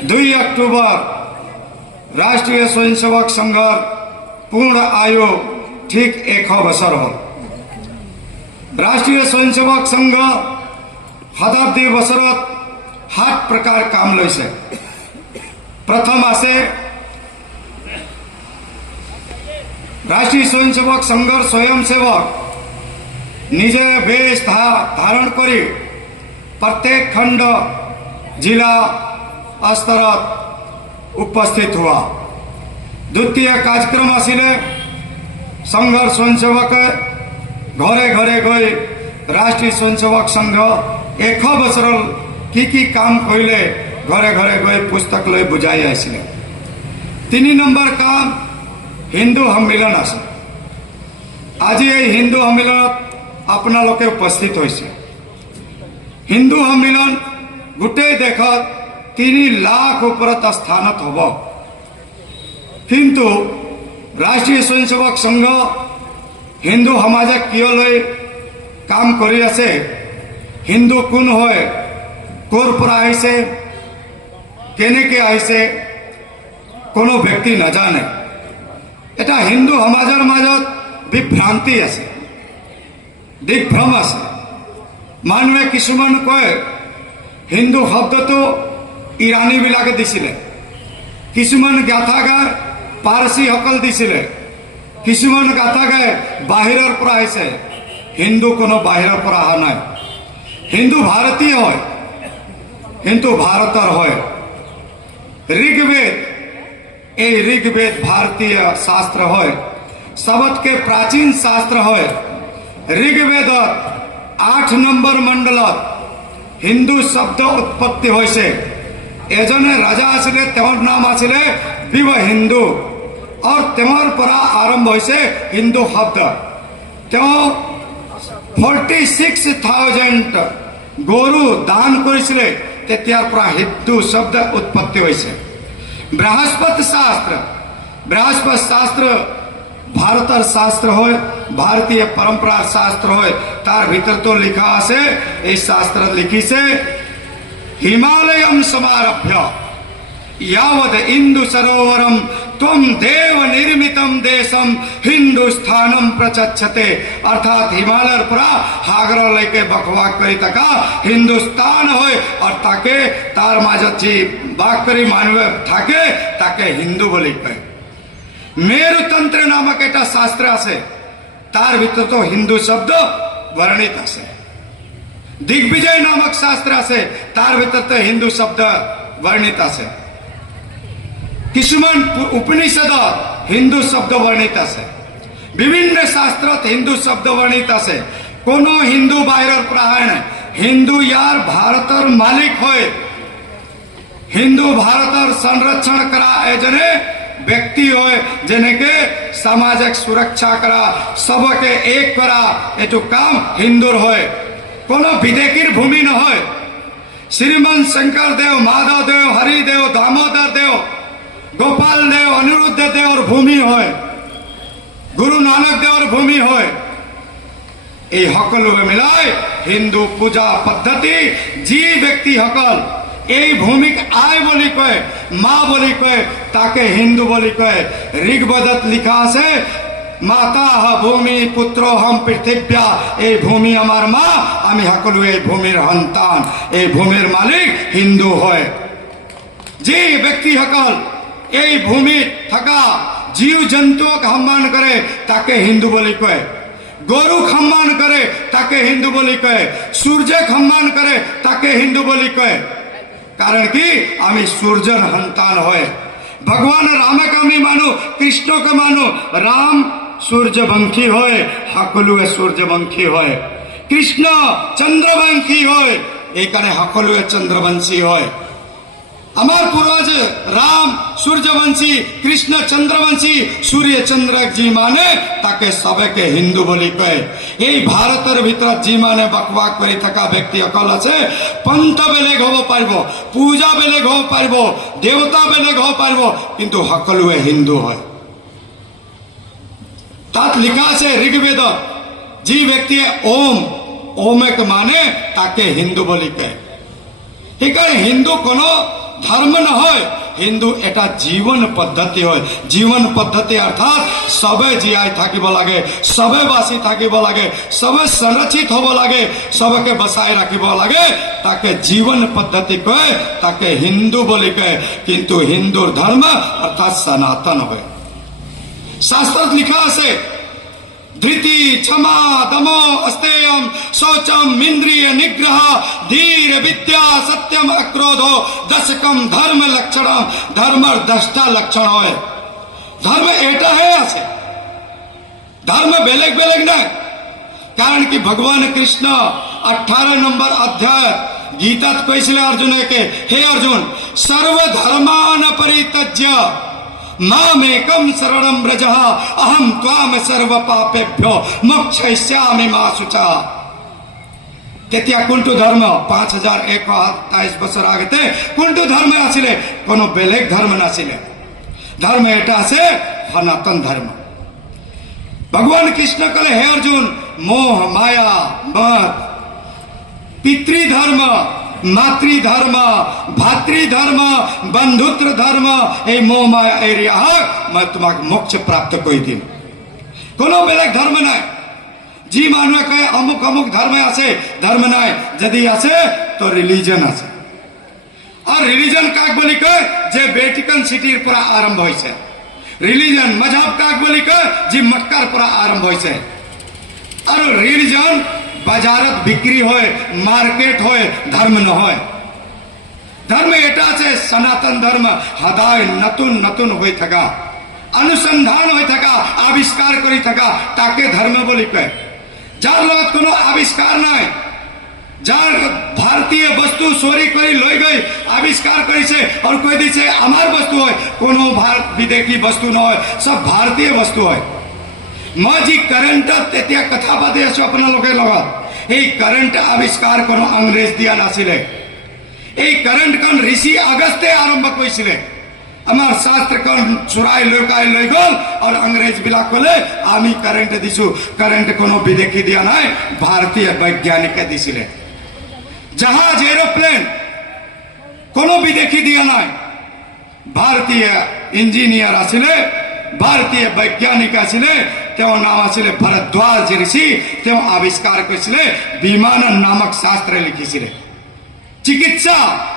2 अक्टूबर राष्ट्रीय स्वयंसेवक संघर पूर्ण आयु ठीक 1 बছৰ हल। राष्ट्रीय स्वयंसेवक संघ शताब्दी बছৰত 7 प्रकार काम लैছে। प्रथम আছে राष्ट्रीय स्वयंसेवक संघर स्वयंसेवक निजे वेश धारण करी प्रत्येक खंड जिला स्तर उपस्थित हुआ। द्वितीय कार्यक्रम आसिले संघर स्वयंसेवक घरे घरे गई राष्ट्रीय स्वयंसेवक संघ 1 बছर की काम कइले घरे घरे गई पुस्तक लई बुझाई आसिले। 3 नंबर काम हिंदू सम्मिलन आसे। आज ये हिंदू सम्मिलन अपना लोके उपस्थित होइसे। हिंदू सम्मिलन गोटे देखत 3 लाख ऊपरत स्थानत हब, किंतु राष्ट्रीय स्वयंसेवक संघ हिंदू समाजक किय लई काम करि आछे, हिंदू कोन হয়, कोर पर आइसे, केनेके आइसे कोनो व्यक्ति नाजाने। এটা हिंदू समाजर মাজত विभ्रांति আছে, दिग्भ्रम আছে। मानवे किछुमान कय हिंदू शब्द तो इरानी बिलाके दिছিলে, किछुमान गाथा गाय पारसी सकल दिছিলে, किछुमान गाथा गाय बाहिरर পৰা आइছে। हिंदू कोनो बाहिरर পৰা अहा নাই। हिंदू भारतीय হয়, किंतु भारतर হয়। ऋग्वेद ऋग्वेद भारतीय शास्त्र है, सबत के प्राचीन शास्त्र है। ऋग्वेद 8 नंबर मंडल हिंदू शब्द उत्पत्ति होइसे। एजने राजा आছিলে, तेवर नाम आছিলে विव हिंदू, और तेवर परा आरंभ होइसे हिंदू शब्द। 46,000 गरु दान करिছিলে, तेতিয়াर परा हिंदू शब्द उत्पत्ति होइसे। बृहस्पति शास्त्र भारतर शास्त्र हो, भारतीय परंपरा शास्त्र हो। तार भीतर तो लिखा आसे, इस शास्त्र लिखी से हिमालयम समारभ्य यावद इंदु सरोवरम त्वम देव निर्मितम देशम हिंदुस्थानम प्रचक्षते। अर्थात हिमालय पर हागर लेके बकवाक करी तका हिंदुस्तान होय, और ताके तार माजत जी बाक करी मानवे थाके ताके हिंदू बोली कहे। मेरुतंत्र नामक एटा शास्त्र आसे, तार भीतर तो हिंदू शब्द वर्णित आसे। दिग्विजय नामक शास्त्र आसे, तार भीतर तो हिंदू शब्द वर्णित आसे। किछुमान उपनिषद हिंदू शब्द वर्णित आसे। विभिन्न शास्त्रत हिंदू शब्द वर्णित आसे। कोनो हिंदू बाहिरर পৰা আহে নাই। हिंदू यार भारतर मालिक होय। हिंदू भारतर संरक्षण करा एजने व्यक्ति होय, जेनेके सामाजिक सुरक्षा करा, सबके एक करा, एटु काम हिंदूर होय। कोनो विदेशीर भूमि न होय। श्रीमन शंकर देव, माधव देव, हरिदेव, दामोदर देव, गोपाल देव, अनिरुद्ध देवर भूमि होय, गुरु नानक देवर भूमि होय। এই সকলোকে মিলাই হিন্দু পূজা পদ্ধতি जी व्यक्ति सकल এই ভূমিক আয় বলি কয়, মা বলি কয়, তাকে হিন্দু বলি কয়। ঋগ্বেদত লিখা আছে, মাতা ভূমি পুত্র হম পৃথিব্যা। এই ভূমি আমার মা, আমি সকলো এই ভূমির সন্তান। এই ভূমির মালিক হিন্দু হয়। যে ব্যক্তি সকল এই ভূমিত থাকা জীৱ জন্তুক সন্মান কৰে, তাকে হিন্দু বুলি কয়। গৰুক সন্মান কৰে, তাকে হিন্দু বুলি কয়। সূৰ্যক সন্মান কৰে, তাকে হিন্দু বুলি কয়। कारण कि आमी सूर्यर सन्तान है। भगवान रामक आमी मानु, कृष्ण के मानु। राम सूर्यवंशी है, सकलोए सूर्यवंशी है। कृष्ण चंद्रवंशी है, एक सकलोए चंद्रवंशी है। आमार पूर्वज राम सूर्यवंशी, कृष्ण चंद्रवंशी, सूर्य चंद्र जी माने ताके सबके हिंदू बोली कय। এই ভারতের ভিতর जी माने बकवाक करी थका व्यक्ति अकल আছে, पंथ बेलेग হব পারব, পূজা বেলেগ হব পারব, দেবতা বেলেগ হব পারব, কিন্তু সকলোৱে হিন্দু হয়। তাত লিখা আছে ঋগ্বেদ, जी व्यक्ति ओम ओमेक माने ताके हिंदू बोली कय। हिंदू कोनो ধর্ম নহয়, হিন্দু এটা জীবন পদ্ধতি হয়। জীবন পদ্ধতি অর্থাৎ সবে জীয়াই থাকিব লাগে, সবে বাসি থাকিব লাগে, সবে সংরক্ষিত হব লাগে, সবকে বসাই রাখিব লাগে, তাকে জীবন পদ্ধতি কয়, তাকে হিন্দু বলি কয়। কিন্তু হিন্দুর ধর্ম অর্থাৎ সনাতন হয়। শাস্ত্রত লিখা আছে ধৃতি क्षमा दमो अस्तेयम शौचम इंद्रिय निग्रह धीर विद्या सत्यम अक्रोधो दशकम धर्म लक्षणम। धर्मर 10টা लक्षण হয়। धर्म এটা হে আছে, धर्म বেলেগ বেলেগ না। कारण कि भगवान कृष्ण 18 नंबर अध्याय गीता কৈছিলে अर्जुनকে, हे अर्जुन सर्व धर्मान परित्यज्य मामेकम शरणम व्रजः अहम त्वाम सर्व पापेभ्यो मोक्षयिष्यामि मा शुचः। তেতিয়া কোনটো ধর্ম 5127 বছর আগতে কোনটো ধর্ম আছিলে? কোনো বেলেগ ধর্ম নাছিলে। ধর্ম এটা আছে সনাতন ধর্ম। ভগবান কৃষ্ণ কলে, হে অর্জুন মোহ মায়া মদ পিতৃধর্ম মাতৃধর্ম ভাতৃধর্ম বন্ধুত্ব ধর্ম এই মোহ মায়া এরিয়া হক मैं তোমাকে মোক্ষ প্রাপ্ত করে দিম। কোনো বেলেগ ধর্ম নাই। जी মানুহে কয় অমুক অমুক ধর্ম আছে, ধর্ম নাই। যদি আছে তো রিলিজন আছে। আর রিলিজন কাক বলি কয়? যে ভ্যাটিকান সিটির পৰা আৰম্ভ হয়েছে। ৰিলিজন মজহব কাক বলি কয়? যে মক্কাৰ পৰা আরম্ভ হয়েছে। আর রিলিজন বাজারত বিক্রি হয়, মার্কেট হয়, ধর্ম নহয়। ধর্ম এটা আছে সনাতন ধর্ম, সদায় নতুন নতুন হয়ে থাকা, অনুসন্ধান হয়ে থাকা, আবিষ্কার করে থাকা, তাকে ধর্ম বলি কয়। যার লগত কোনো আবিষ্কার নাই, যার ভারতীয় বস্তু চুরি করে লৈ গৈ আবিষ্কার করেছে আর কৈ দিছে আমার বস্তু হয়, কোনো বিদেশী বস্তু নহয়, সব ভারতীয় বস্তু হয়। मैं जी करंट তেতিয়া কথা পাতি আছো আপোনালোকৰ লগত। এই কাৰেন্ট আবিষ্কাৰ কোনো अंग्रेज দিয়া নাছিলে। এই কাৰেন্ট কোন ঋষি আগস্তে আৰম্ভ কৰিছিলে। আমার শাস্ত্র কোন চুরাই লুকাই লৈ গল আর अंग्रेज বিলাক কলে আমি কারেন্ট দিছো। কারেন্ট কোনো বিদেশী দিয়া নাই, ভারতীয় বৈজ্ঞানিকে দিছিলে। জাহাজ এরোপ্লেন কোনো বিদেশী দিয়া নাই, ভারতীয় ইঞ্জিনিয়ার আছিলে, ভারতীয় বৈজ্ঞানিক আছিলে। তেওঁৰ নাম আছিলে ভৰদ্বাজ ঋষি। তেওঁ আবিষ্কাৰ কৰিছিলে, বিমান নামক শাস্ত্ৰ লিখিছিলে।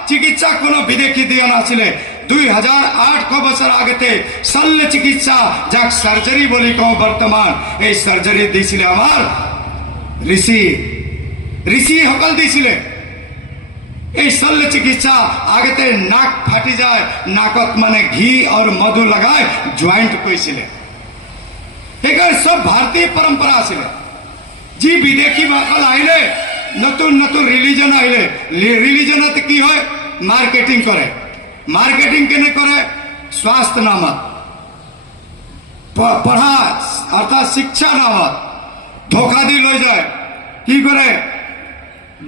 চিকিৎসা কোনো বিদেশী দিয়া নাছিলে। 2008 বছর আগতে শল্য চিকিৎসা, যাক সার্জারি বলি কওঁ বর্তমান, এই সার্জারি দিছিলে আমার ঋষি সকল দিছিলে। এই শল্য চিকিৎসা আগতে নাক ফাটি যায়, নাকত মানে ঘি আর মধু লগাই জয়েন্ট কৰিছিলে। সেইকাৰণে সব ভারতীয় পরম্পরা আছিলে। যি বিদেশী সকল আহিলে, নতুন নতুন রিলিজন আহিলে, রিলিজনত কি হয়? মার্কেটিং করে। মার্কেটিং কেনে করে? স্বাস্থ্য নামত, পঢ়া অর্থাৎ শিক্ষা নামত ধোকা দি লৈ যায়। কি করে?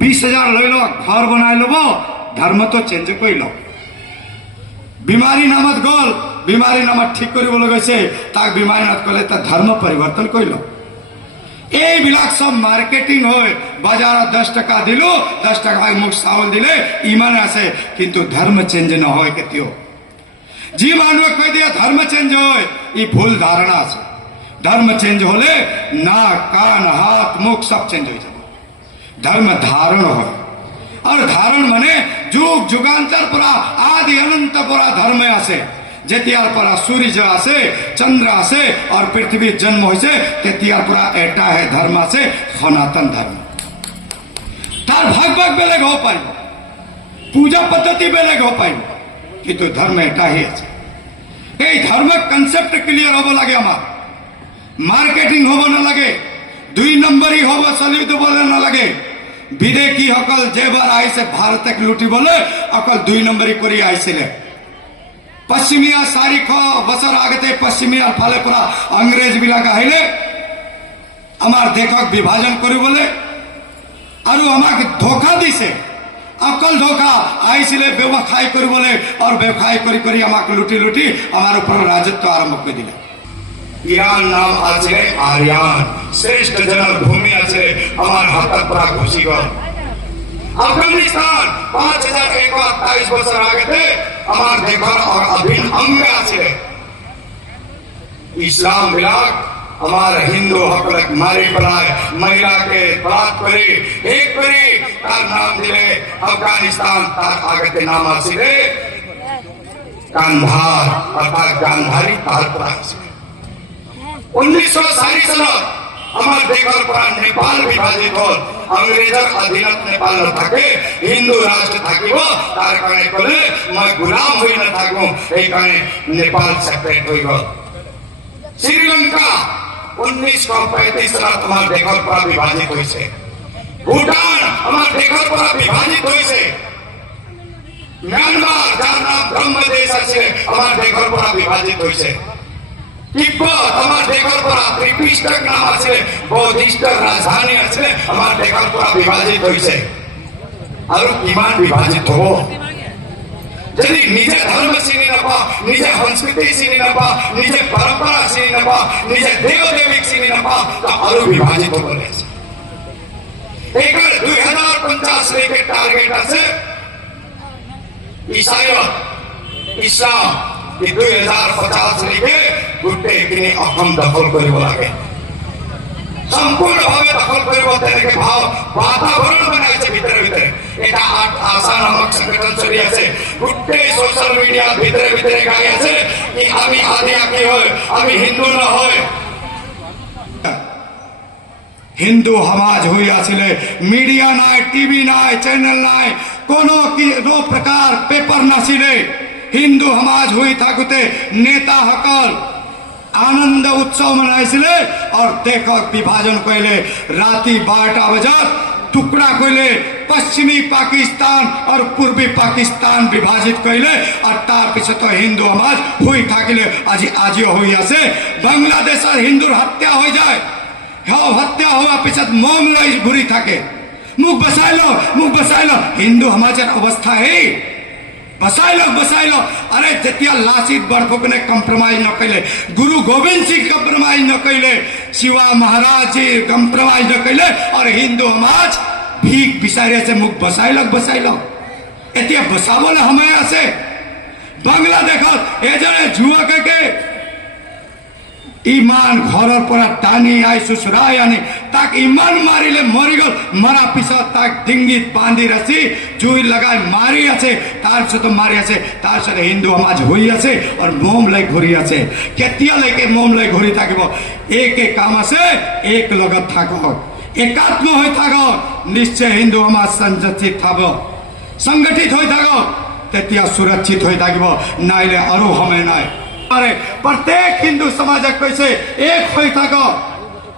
20,000 লৈ ল, ঘর বনাই লব, ধর্ম তো চেঞ্জ কৰি ল। বিমাৰি নামত গল, বিমাৰি নামত ঠিক কৰিবলৈ গৈছে, তাক বিমাৰি নামত কলে তাৰ ধৰ্ম পৰিবৰ্তন কৰি ল। এইবিলাক সব মার্কেটিং হয়। বাজারত 10 টাকা দিলো, 10 টাকায় মুখ চাউল দিলে ইমান আছে, কিন্তু ধর্ম চেঞ্জ নহয় কেতিয়াও। যি মানুহে কৈ দিয়া ধর্ম চেঞ্জ হয়, ই ভুল ধারণা আছে। ধর্ম চেঞ্জ হলে নাক কান হাত মুখ সব চেঞ্জ হয়ে যাবে। ধর্ম ধারণ হয়। আর ধারণ মানে যুগ যুগান্তৰ পৰা আদি অনন্ত পৰা ধৰ্ম আছে। যেতিয়াৰ পৰা সূৰ্য আছে, চন্দ্ৰ আছে আৰ পৃথিবীৰ জন্ম হয়েছে, তেতিয়াৰ পৰা এটাহে ধৰ্ম আছে, সনাতন ধৰ্ম। তাৰ ভাগ ভাগ বেলেগ হব পাৰিব, পূজা পদ্ধতি বেলেগ হব পাৰিব, কিন্তু ধর্ম এটাই আছে। এই ধর্ম কনসেপ্ট ক্লিয়ার হব লাগে। আমার মার্কেটিং হব নালাগে, 2 নম্বরই হব চলিব বলে নালাগে। বিদেশী সকল যেবাৰ আহিছে ভাৰতক লুটিবলৈ, অকল 2 নম্বৰই কৰি আহিছিলে। পশ্চিমীয়া 400 বছৰ আগতে পশ্চিমীয়াৰ ফালে পৰা अंग्रेज বিলাক আহিলে আমাৰ দেশক বিভাজন কৰিবলৈ, আৰু আমাক ধোকা দিছে। অকল ধোকা আহিছিলে ব্যৱসায় কৰিবলৈ, আৰু ব্যৱসায় কৰি কৰি আমাক লুটি লুটি আমাৰ ওপৰত ৰাজত্ব আৰম্ভ কৰি দিলে। ইয়াৰ নাম আছে আৰ্য়ান। শ্ৰেষ্ঠ জন্মভূমি আছে আমাৰ হাতৰ পৰা গুচি গল। আফগানিস্তান 5128 বছৰ আগতে আমাৰ দেশৰ অভিন্ন অংগ আছে। ইছলাম বিলাক আমাৰ হিন্দু সকলক মাৰি পেলাই মহিলাকে বলাৎ কৰি শেষ কৰি তাৰ নাম দিলে আফগানিস্তান। তাৰ আগতে নাম আছিলে কান্ধাৰ, অৰ্থাৎ গান্ধাৰী তাৰ পৰা আছিলে। 1904 চনত আমাৰ দেশৰ পৰা নেপাল বিভাজিত হ'ল। ইংৰেজৰ অধীনত নেপাল নাথাকে, হিন্দু ৰাষ্ট্ৰ থাকিব। তাৰ কাৰণে ক'লে মই গোলাম হৈ নাথাকো, সেইকাৰণে নেপাল ছেপাৰেট হৈ গ'ল। শ্ৰীলংকা 1935 চনত আমাৰ দেশৰ পৰা বিভাজিত হৈছে। ভূটান আমাৰ দেশৰ পৰা বিভাজিত হৈছে। ম্যানমাৰ, যাৰ নাম ব্ৰহ্মদেশ আছিলে, আমাৰ দেশৰ পৰা বিভাজিত হৈছে। তিব্বত আমাৰ দেশৰ পৰা, ত্ৰিপিষ্টক নাম আছিলে, বৌদ্ধিষ্টৰ ৰাজধানী আছিলে, আমাৰ দেশৰ পৰা বিভাজিত হৈছে। আৰু কিমান বিভাজিত হ'ব? যদি নিজে ধৰ্ম চিনি নাপাওঁ, নিজে সংস্কৃতি চিনি নাপাওঁ, নিজে পৰম্পৰা চিনি নাপাওঁ, নিজে দেৱ দেৱীক চিনি নাপাওঁ, তো আৰু বিভাজিত হ'বলৈ আছে। এইবাৰ 2050 লৈকে টাৰ্গেট আছে ইছাইত, ইছলাম 2050 লৈকে গোটেইখিনি অসম দখল কৰিব লাগে, সম্পূৰ্ণভাৱে দখল কৰিব। তেনেকে বাতাবৰণ বনাইছে ভিতৰে ভিতৰে। এটা আশা নামক সংগঠন চলি আছে, গোটেই সোশ্যাল মিডিয়াৰ ভিতৰে ভিতৰে গাই আছে কি আমি আদিবাসী হয়, আমি হিন্দু নহয়। হিন্দু সমাজ হৈ আছিলে, মিডিয়া নাই, টিভি নাই, চেনেল নাই, কোনো প্ৰকাৰ পেপাৰ নাছিলে। হিন্দু সমাজ হৈ থাকোতে নেতাসকল আনন্দ উৎসৱ মনাইছিলে আৰু দেশক বিভাজন কৰিলে। ৰাতি 12টা বজাত টুকুৰা কৰিলে, পশ্চিমী পাকিস্তান আৰু পূৰ্বী পাকিস্তান বিভাজিত কৰিলে। আৰু তাৰপিছতো হিন্দু সমাজ হৈ থাকিলে, আজিও হৈ আছে। বাংলাদেশৰ হিন্দুৰ হত্যা হৈ যায়, হত্যা হোৱাৰ পিছত মম লৈ ঘূৰি থাকে, মোক বচাই লওক, মোক বচাই লওক। হিন্দু সমাজৰ অৱস্থা এই বচাই লওক, বচাই লওক। আৰে যেতিয়া লাচিত বৰফুকনে কম্প্ৰমাইজ নকৰিলে, গুৰু গোবিন্দ সিং কম্প্ৰমাইজ নকৰিলে, শিৱা মহাৰাজে কম্প্ৰমাইজ নকৰিলে, আৰু হিন্দু সমাজ ভিক বিচাৰি আছে, মোক বচাই লওক, বচাই লওক। এতিয়া বচাবলৈ সময় আছে। বাংলাদেশত এজনে যুৱকে ইমান ঘৰৰ পৰা টানি চুচৰাই আনি তাক ইমান মাৰিলে, মৰি গ'ল। মৰাৰ পিছত তাক ডিঙিত বান্ধি ৰাখি জুই লগাই মাৰি আছে, তাৰপিছত মাৰি আছে। তাৰপিছত হিন্দু সমাজ হৈ আছে আৰু মম লৈ ঘূৰি আছে। কেতিয়ালৈকে মম লৈ ঘূৰি থাকিব? একে কাম আছে, এক লগত থাকক, একাত্ম হৈ থাকক, নিশ্চয় হিন্দু সমাজ সংগঠিত হৈ থাকক, তেতিয়া সুৰক্ষিত হৈ থাকিব। নাইলে আৰু সময় নাই। প্ৰত্যেক হিন্দু সমাজক কৈছে এক হৈ থাকক,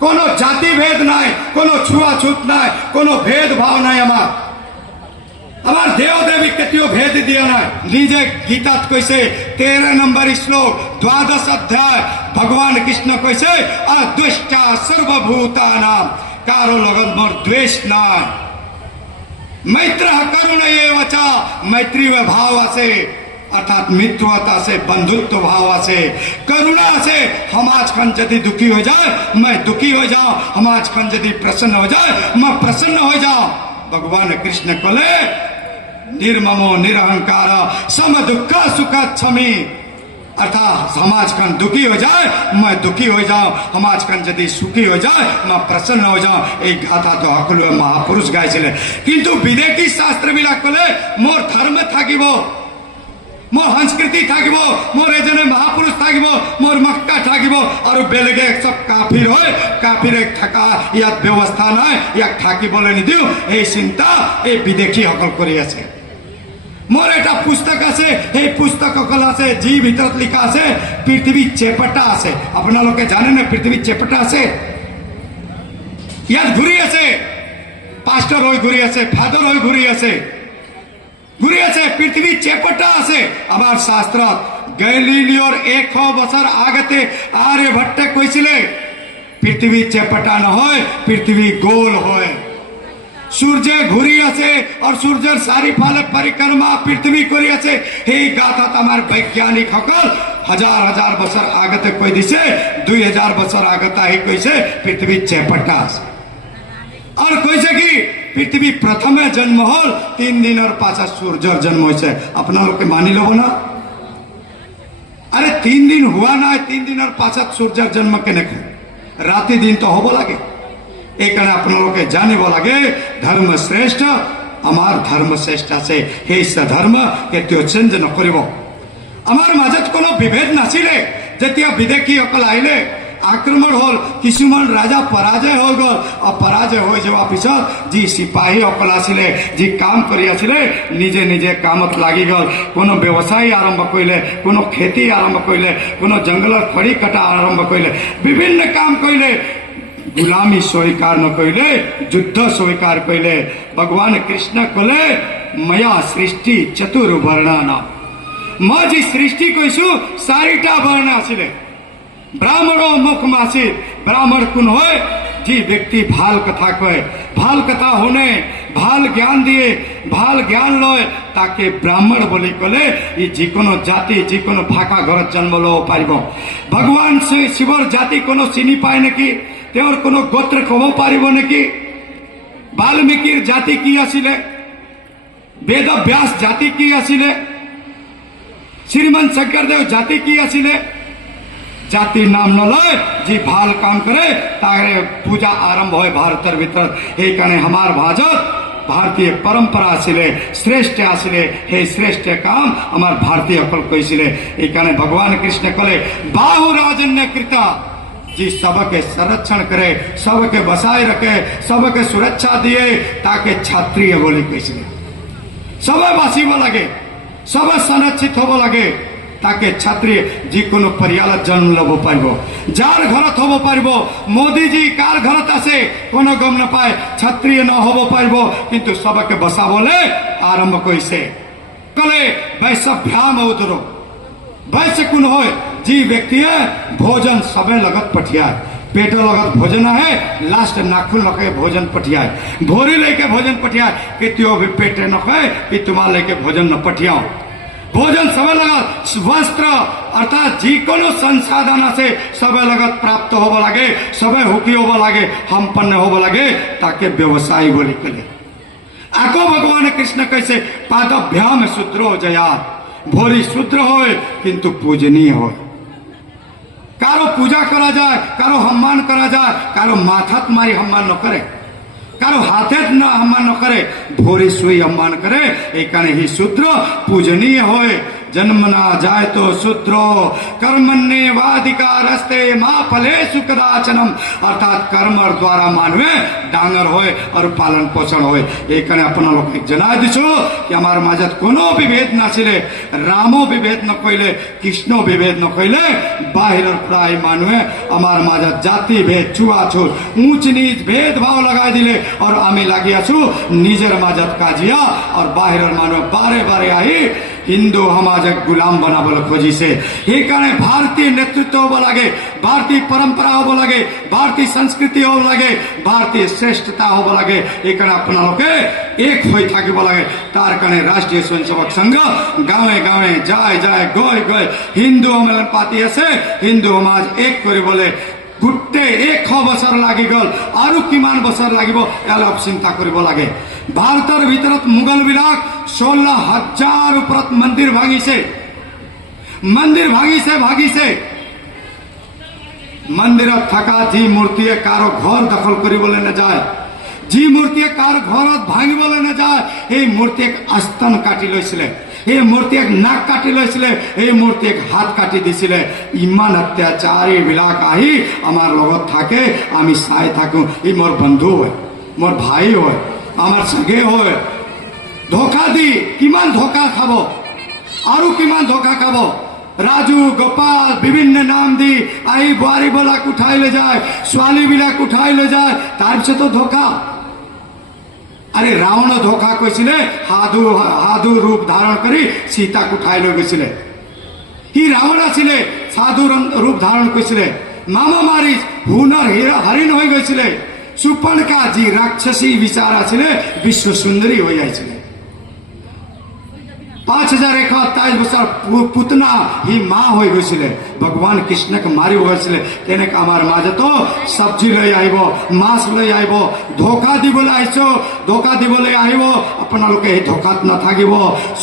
কোনো জাতি ভেদ নাই, কোনো ছুৱাছুত নাই, কোনো ভেদ ভাৱ নাই। আমাৰ দেৱ দেৱীক কেতিয়াও ভেদ দিয়া নাই। নিজে গীতাত কৈছে 13 নম্বৰ শ্লোক 12 অধ্যায়, ভগৱান কৃষ্ণ কৈছে অদ্বেষ্টা সৰ্বভূতানাম, কাৰো লগত মোৰ দ্বেষ নাই। মৈত্ৰী কৰুণেয়ৈৱ চ, মৈত্ৰী ভাৱ আছে, অর্থাৎ মিত্রতা আছে, বন্ধুত্ব ভাव আছে, करुणा আছে। সমাজখন যদি দুঃখী হৈ যায়, मैं दुखी हो जाऊं, সমাজখন যদি प्रसन्न हो जाए, मैं प्रसन्न हो जाऊं। भगवान कृष्ण कले निर्ममो निरहंकार सम दुख सुख क्षमी, अर्थात समाजখন दुखी हो जाए, मैं दुखी हो जाऊं, समाजখন যদি সুখী हो जाए, मैं प्रसन्न हो जाऊं। এই গাথা তো সকলোৱে মহাপুৰুষ গাইছিলে। কিন্তু বিদেশী শাস্ত্ৰবিলাক কলে মোৰ ধৰ্ম থাকিব, मोर संस्कृति থাকিব, मोर एजने महापुरुष থাকিব, मोर मक्का থাকিব, और बेलेगे सब काफिर হয়, काफिरे থাকা ইয়াত ব্যৱস্থা নাই, ইয়াক থাকিবলৈ নিদিও, এই চিন্তা এই বিদেশী সকল কৰি আছে। मोर এটা পুস্তক আছে, এই পুস্তকসকল আছে যি ভিতৰত লিখা আছে পৃথিৱী চেপটা আছে। আপোনালোকে জানে না পৃথিৱী চেপটা আছে? ইয়াত ঘূৰি আছে, পাস্টৰ হৈ ঘূৰি আছে, ফাদাৰ হৈ ঘূৰি আছে, ঘুরি আছে, পৃথিবী চেপটা আছে। আমার শাস্ত্রত গ্যালিলিওর 100 বছর আগতে আর্যভট্টে কৈছিলে পৃথিবী চেপটা নহয়, পৃথিবী গোল হয়। সূর্য ঘুরি আছে আর সূর্যের চারিফালে পরিক্রমা পৃথিবী করি আছে। এই গাথাত আমার বৈজ্ঞানিক সকল হাজার হাজার বছর আগতে কৈ দিছে, 2000 বছর আগতে আহি কৈছে পৃথিবী চেপটা আছে। আর কৈছে কি पृथ्वी प्रथमे जन्म हल 3 दिन और पाछा सूर्यर जन्म होइছে আপনালোকে মানি লব না अरे 3 दिन हुआ ना 3 दिन और पाछा सूर्यर जन्म केने राति दिन तो हब लगे एखाने আপনালোকে জানিব লাগে धर्म श्रेष्ठ आमार धर्म श्रेष्ठ আছে সেই ধর্ম কেতিয়াও চেঞ্জ নকৰিব आमार মাজত কোনো विभेद नाছিলে যেতিয়া বিদেশী সকল আহিলে आक्रमण हल किसुमान राजा पराजय हो गल और पराजय हो जावा पिছত जी सिपाही सकल आसिले जी काम करि आसिले निजे निजे कामत लागि गल कोनो व्यवसाय आरंभ कइले कोनो खेती आरंभ कइले कोनो जंगलर खड़ी कटा आरंभ कइले विभिन्न काम कइले गुलामी स्वीकार न कइले युद्ध स्वीकार कइले भगवान कृष्ण कले मया सृष्टि चतुर्वर्णना म जी सृष्टि कइसु 4टा वर्ण आसिले ब्राह्मण मुख मासी ब्राह्मण कुन हो जी व्यक्ति भाल कथा कहे भाल कथा होने भाल ज्ञान दिए भाल ज्ञान लय ताके ब्राह्मण बोली कले जिकोनो जाति जिकोनो भाका घर जन्म लो पारिब भगवान से शिवर जाति कोनो चिनी पाए नेकी तेवर कोनो गोत्र कब पारिब नेकी वाल्मीकिर जाति की आसिले वेद व्यास जाति की आसिले श्रीमंत शंकरदेव जाति की आसिले जाति नाम न लय जी भाल काम करे तारे पूजा आरंभ हो भारतर भीतर हे काने हमार भाजत भारतीय परंपरा आसिले श्रेष्ठ आसिले हे श्रेष्ठ काम हमार भारतीय अकल कइसिले हे काने भगवान कृष्ण कले बाहु राजन्य कृता जी सबके संरक्षण करे सबके बसाए रखे सबके सुरक्षा दिए ताके क्षत्रिय बोली कइसिले सब बासिब लगे सब संरक्षित होब लगे ताके क्षत्रिय जिकोनो परियाल जन्म लब पारिब जार घरत हब पारिब मोदी जी कार घरत आसे कोनो गम न पाए क्षत्रिय न हब पारिब किंतु सबके बसाबले आरंभ कइसे कले वैश्यभ्याम उदरो वैश्य कुन होय जी व्यक्ति भोजन सबे लगत पठिया पेट लगत भोजन है लास्ट नाखून लगे भोजन पठिया भोरी लेके भोजन पठिया कि त्यो भी पेट न खाए कि तुमा लेके भोजन न पठियाओ भोजन सब लगत वस्त्र अर्थात जिकोनो संसाधन से सब लगत प्राप्त होब लगे सब हुकी होब लगे हमपन्न होब लगे ताके व्यवसाय बोली कले आको भगवान कृष्ण कैसे पादभ्याम शूद्रो जया भोरी शूद्र होय किंतु पूजनीय हो कारो पूजा करा जाए कारो सम्मान करा जाए कारो माथात मारी सम्मान न करे कारो हाथे न सम्मान न करे भोरी सुई सम्मान करे एकाने ही शूद्र पूजनीय होय जन्मना जाए तो शूद्रो कर्मण्येवाधिकारस्ते मा फलेषु कदाचनम अर्थात कर्म द्वारा मानवे डांगर होय और पालन पोषण होय एकाने अपन लोक जनाय दिसो कि हमार माजत कोनो विभेद नाছিলে रामो विभेद न कइले कृष्णो विभेद न कइले बाहिर प्राय मानवे हमार माजत जाति भेद छुआछूत ऊंच नीच भेदभाव लगाय दिले और आमी लागि आछु निजेर माजत काजिया और बाहिर मानवे बारे बारे आई हिंदू समाज गुलाम बनाबल खोजी से ये कारण भारतीय नेतृत्व होब लगे भारतीय परंपरा होब लगे भारतीय संस्कृति होब लगे भारतीय श्रेष्ठता होब लगे ये कारण अपना लोके एक होई থাকিব লাগে तार कारण राष्ट्रीय स्वयंसेवक संघ गाँवे गाँवे जाए जाए गए गए हिंदू सम्मेलन पाती আছে हिंदू समाज एक करे बोले गुट्टे 100 बছर लागि गल आरु किमान बছर লাগিব एलप चिंता करिब लागे भारतर भीतरत मुगल बिलाक 16,000 उपरत मंदिर भागी से मंदिर थका जी मूर्ति कारो घर दखल करी बोले न जाए जी मूर्ति कार घर भांगी बोले न जाए ये मूर्ति आस्तन काटी लैसिले এই মূর্তি নাক কাটি লৈছিলে এই মূর্তি হাত কাটি দিছিলে ইমান অত্যাচাৰী বিলাক আহি আমাৰ লগত থাকে আমি চাই থাকো ই মোৰ বন্ধু হয় মোৰ ভাই হয় আমাৰ সগে হয় ধোকা দি কিমান ধোকা খাব আৰু কিমান ধোকা খাব राजू गोपाल विभिन्न नाम दी आई बुआरी बोला उठाई ले जाए स्वाली बिला उठाई ले जाए तार से तो धोखा अरे रावण धोखा कैसिले हादू हादू रूप धारण करी सीता को उठाई ले गइसिले ही रावण आसिले साधु रूप धारण कैसिले मामा मारी हुनर हरिण हो गइसिले सुपर्णका जी राक्षसी विचार आसिले विश्व सुंदरी हो जाइसिले 5128 বছর পুতনা হি মা হয়ে গৈছিলে ভগবান কৃষ্ণক মারিব গৈছিলে তেনেকে আমার মাঝে তো সবজি লৈ আহিব মাছ লৈ আহিব ধোকা দিবলৈ আহিছো ধোকা দিবলৈ আহিব আপোনালোকে এই ধোকাত নাথাকিব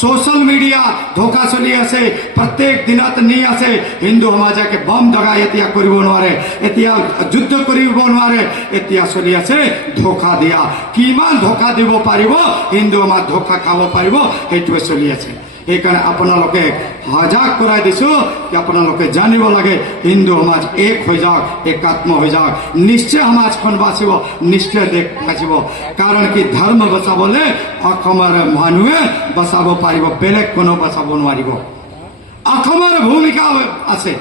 সোশ্যাল মিডিয়া ধোকা চলি আছে প্রত্যেক দিনত নি আছে হিন্দু সমাজকে বম দগা এতিয়া কৰিব নোৱাৰে এতিয়া যুদ্ধ কৰিব নোৱাৰে এতিয়া চলি আছে ধোকা দিয়া কিমান ধোকা দিব পাৰিব হিন্দু সমাজ ধোকা খাব পাৰিব এইটোৱে চলি আছে এইকাৰণে আপোনালোকে সজাগ কৰাই দিছো যে আপোনালোকে জানিব লাগে হিন্দু সমাজ এক হৈ যাওক একাত্ম হৈ যাওক নিশ্চয় সমাজখন বাচিব নিশ্চয় দেশ বাচিব কাৰণ কি ধৰ্ম বচাবলৈ অসমৰ মানুহে বচাব পাৰিব বেলেগ কোনো বচাব নোৱাৰিব অসমৰ ভূমিকা আছে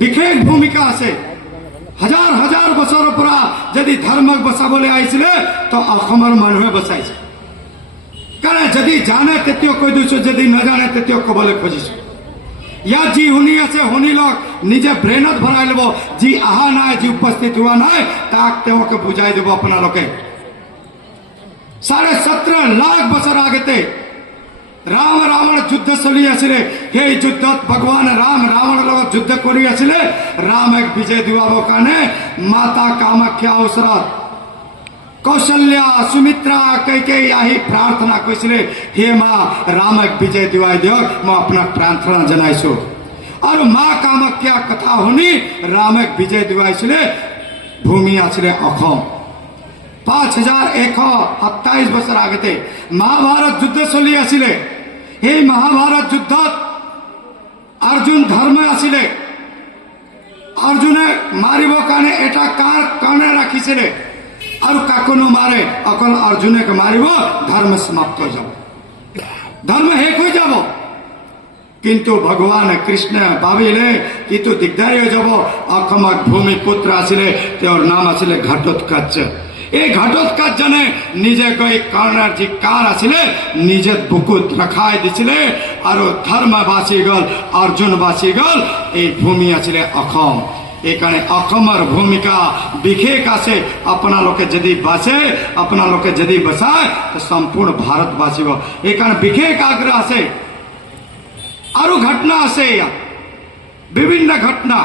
বিশেষ ভূমিকা আছে হাজাৰ হাজাৰ বছৰৰ পৰা যদি ধৰ্মক বচাবলৈ আহিছিলে তো অসমৰ মানুহে বচাইছে कारण जदि जाने तेतियो কৈ দিছো যদি নাজানে তেতিও কবলৈ খুজিছো ইয়াত যি শুনি আছে শুনি লওক নিজে ব্ৰেইনত ভৰাই ল'ব যি আহা নাই যি উপস্থিত হোৱা নাই তাক তেওঁকে বুজাই দিব আপোনালোকে 17.5 লাখ বছৰ আগতে राम रावण युद्ध चलि आছিলে সেই যুদ্ধত ভগৱান ৰাম ৰাৱণৰ লগত যুদ্ধ কৰি আছিলে ৰামক বিজয় দিয়াবৰ কাৰণে মাতা কামাখ্যা ওচৰত कौशल्या सुमित्रा कैकेयी आही प्रार्थना কৰিছিলে हे मां रामक विजय दिवाई दियक मैं अपना प्रार्थना जनाइছো और मां कामाख्या कथा শুনি रामक विजय दिवाইছিলে भूमि आছিলে অসম 5127 বছৰ আগতে মহাভাৰত যুদ্ধ চলি আছিলে এই মহাভাৰত যুদ্ধত अर्जुन धर्म आছিলে अर्जुने मारिবৰ কাৰণে এটা কাৰ কাৰণে ৰাখিছিলে और काको मारे अकल अर्जुन के मारिब धर्म समाप्त हो जाब धर्म हेक हो जाब किंतु भगवान कृष्ण भाविले कि तू दिगदारी हो जाब अखमक भूमि पुत्र आছিলে तेर नाम आছিলে घटोत्कच এই ঘটোৎকচ জনে নিজে গৈ কৰ্ণৰ যি কাৰ আছিলে নিজে বুকুত ৰখাই দিছিলে আৰু ধৰ্ম বাচি গল अर्जुन বাচি গল এই ভূমি আছিলে অসম এইকাৰণে অসমৰ ভূমিকা বিশেষ আছে আপোনালোকে যদি বাচে আপোনালোকে যদি বচায় তো সম্পূৰ্ণ ভাৰত বাচিব এইকাৰণে বিশেষ আগ্ৰহ আছে আৰু ঘটনা আছে বিভিন্ন ঘটনা